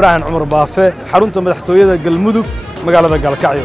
إبراهيم عمر بافة حرونته مدحتوية قلمدوك مقالة قالكعيو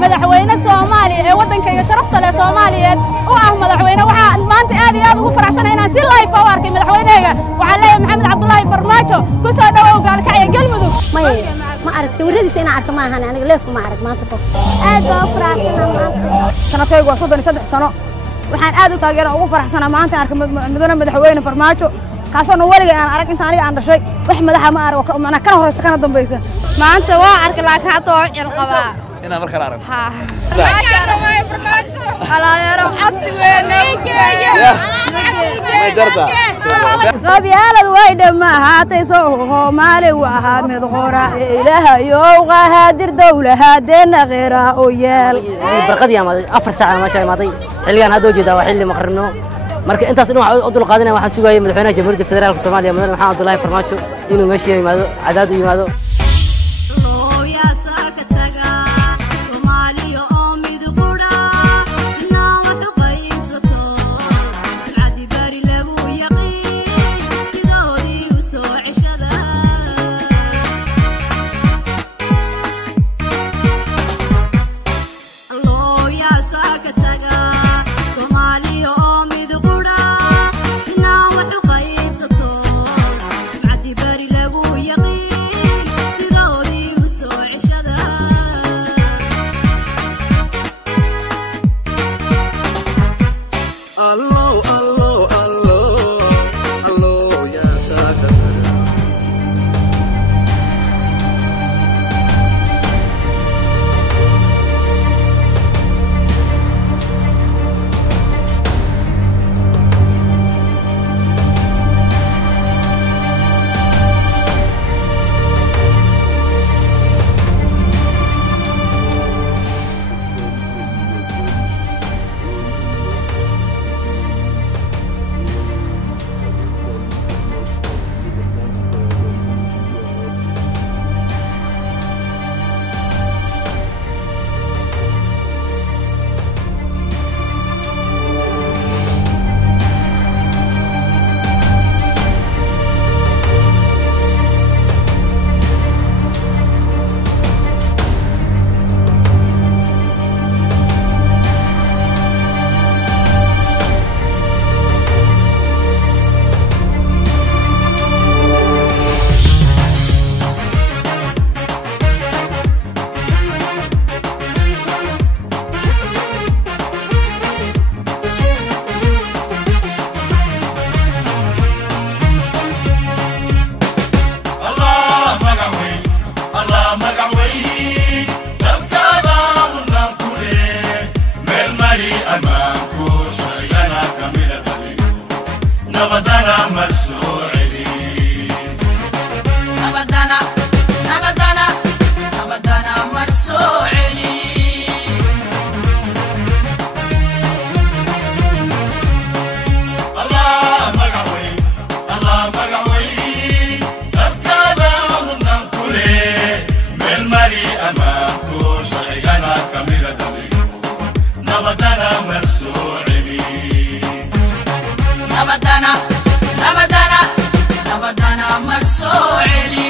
مدحوينه Soomaaliya ee wadankayga sharafta leh Soomaaliyeed oo ah madaxweyne waxa maanta aad iyo aad ugu faraxsanahay inaan si live u arkay madaxweyneyga waxa leeyahay Maxamed Cabdullaahi Farmaajo ku soo dhawow gaalkacyo Galmudug ma arag sawiradiisa inaan arko ma ahan aniga leef ma arag maanta aad baa faraxsanahay maanta sanadkaygu waa 33 sano waxaan aad u taageeraa ugu faraxsanahay maanta arkay madaxweyne Farmaajo kaasoo waliga aan arag inta aniga aan dhashay wax madaxa ma arag macna kana horeysa kana dambaysa maanta waa arkay laakiin hadda waa cil qabaa ina marka la arag ha ala yaro codsi weyn qabyaalad way dhamaatay Soomaali waxa mid qora ilaahayo qaadir dawladeena qeera oo yeel barqadii ama 4 saac ma shay maaday xilligan hadoo jeeda waa xilli maqribno marka intaas dhan waxa u dul qaadanay waxaan sugaayay madaxweynaha Jamhuuriyadda Federaalka Soomaaliya Madaxweyne Maxamed Cabdullaahi Farmaajo inuu meesha yimaado cadaad u yimaado مرسوعي نبدنا نبدنا نبدنا مرسوعي الله مقعوي الله مقعوي تذكرنا من كله من مري أمامكو شرعنا كاميرا دليو نبدنا مرسوعي نبدنا نبدنا نبدنا مرسوعي